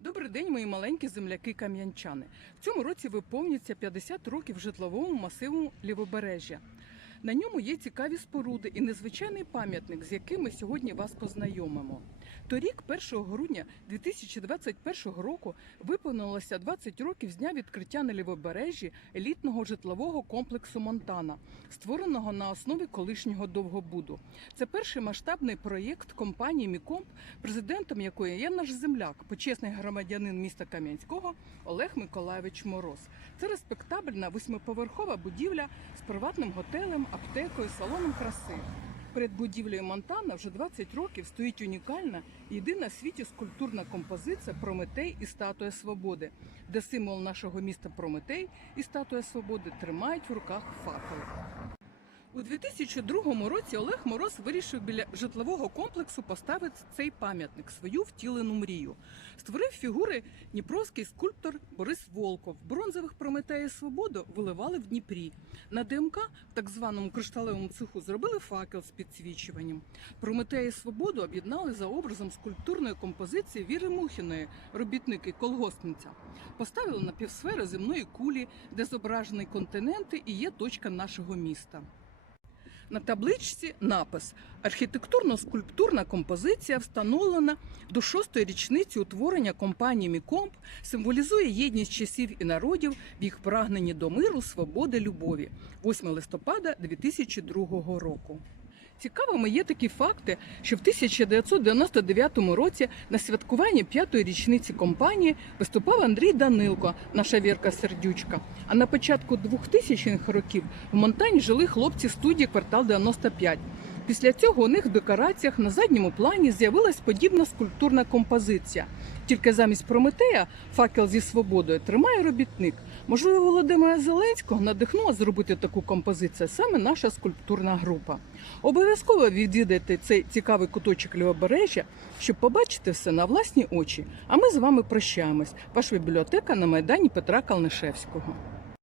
Добрий день, мої маленькі земляки кам'янчани. В цьому році виповнюється 50 років житловому масиву лівобережжя. На ньому є цікаві споруди і незвичайний пам'ятник, з яким ми сьогодні вас познайомимо. Торік, 1 грудня 2021 року, виповнилося 20 років з дня відкриття на лівобережжі елітного житлового комплексу Монтана, створеного на основі колишнього довгобуду. Це перший масштабний проєкт компанії Мікомп, президентом якої є наш земляк, почесний громадянин міста Кам'янського Олег Миколайович Мороз. Це респектабельна восьмиповерхова будівля з приватним готелем, аптекою, салоном краси. Перед будівлею Монтана вже 20 років стоїть унікальна єдина в світі скульптурна композиція Прометей і статуя свободи, де символ нашого міста Прометей і статуя свободи тримають в руках факели. У 2002 році Олег Мороз вирішив біля житлового комплексу поставити цей пам'ятник, свою втілену мрію. Створив фігури дніпровський скульптор Борис Волков. Бронзових Прометея Свободу виливали в Дніпрі. На ДМК в так званому кришталевому цеху зробили факел з підсвічуванням. Прометея Свободу об'єднали за образом скульптурної композиції Віри Мухіної, робітники колгоспниця. Поставили на півсфери земної кулі, де зображені континенти і є точка нашого міста. На табличці напис Архітектурно-скульптурна композиція встановлена до шостої річниці утворення компанії Мікомп, символізує єдність часів і народів в їх прагненні до миру, свободи, любові. 8 листопада 2002 року. Цікавими є такі факти, що в 1999 році на святкуванні п'ятої річниці компанії виступав Андрій Данилко, наша Вірка Сердючка. А на початку 2000-х років в Монтані жили хлопці студії квартал 95. Після цього у них в декораціях на задньому плані з'явилась подібна скульптурна композиція. Тільки замість Прометея факел зі свободою тримає робітник. Можливо, Володимира Зеленського надихнула зробити таку композицію саме наша скульптурна група. Обов'язково відвідайте цей цікавий куточок лівобережжя, щоб побачити все на власні очі. А ми з вами прощаємось. Ваша бібліотека на майдані Петра Калнишевського.